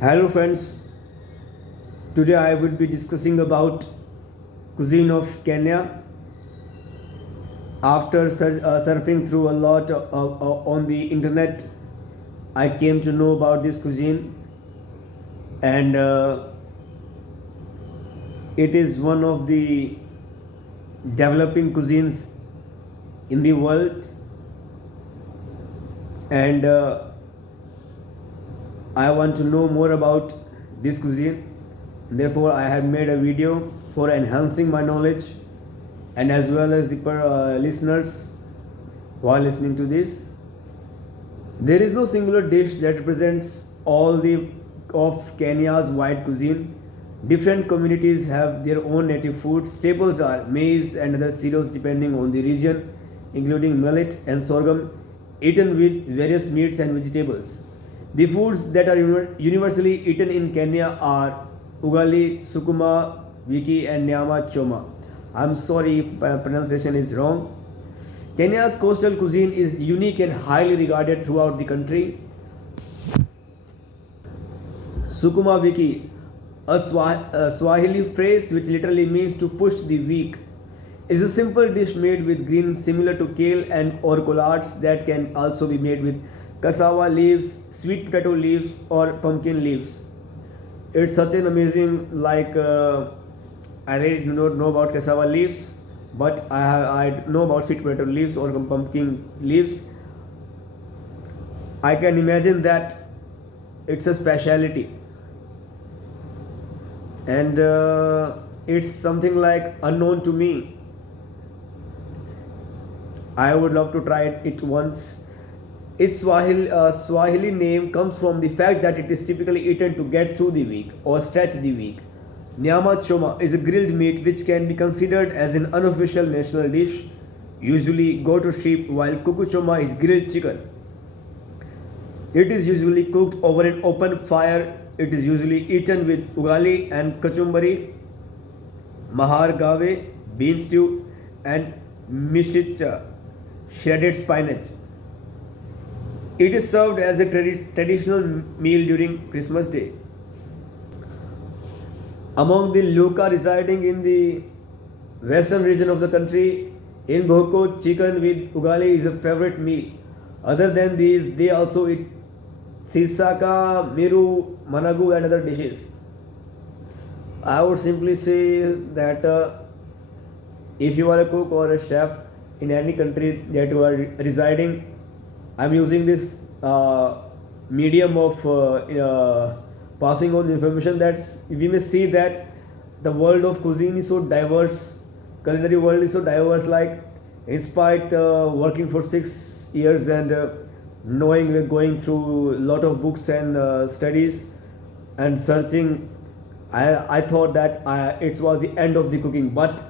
Hello friends, today I will be discussing about cuisine of Kenya. After surfing through a lot on the internet, I came to know about this cuisine, and it is one of the developing cuisines in the world. And I want to know more about this cuisine. Therefore, I have made a video for enhancing my knowledge and as well as the listeners who are listening to this. There is no singular dish that represents all the of Kenya's wide cuisine. Different communities have their own native food. Staples are maize and other cereals depending on the region, including millet and sorghum, eaten with various meats and vegetables. The foods that are universally eaten in Kenya are ugali, sukuma, wiki, and nyama choma. I'm sorry if pronunciation is wrong. Kenya's coastal cuisine is unique and highly regarded throughout the country. Sukuma wiki, a Swahili phrase which literally means to push the weak, is a simple dish made with greens similar to kale and or collards that can also be made with cassava leaves, sweet potato leaves, or pumpkin leaves. It's such an amazing I really do not know about cassava leaves, but I know about sweet potato leaves or pumpkin leaves. I can imagine that it's a speciality, and it's something like unknown to me. I would love to try it once. Its Swahili name comes from the fact that it is typically eaten to get through the week or stretch the week. Nyama choma is a grilled meat which can be considered as an unofficial national dish, usually goat or sheep, while kuku choma is grilled chicken. It is usually cooked over an open fire. It is usually eaten with ugali and kachumbari, mahar gave, bean stew, and mishicha, shredded spinach. It is served as a traditional meal during Christmas Day. Among the Luka residing in the western region of the country, in Bhoko, chicken with ugali is a favorite meal. Other than these, they also eat sisaka, miru, managu, and other dishes. I would simply say that if you are a cook or a chef in any country that you are residing, I'm using this medium of passing on information that we may see that the world of cuisine is so diverse, culinary world is so diverse. Like, in spite working for 6 years and knowing going through a lot of books and studies and searching, I thought that it was the end of the cooking, but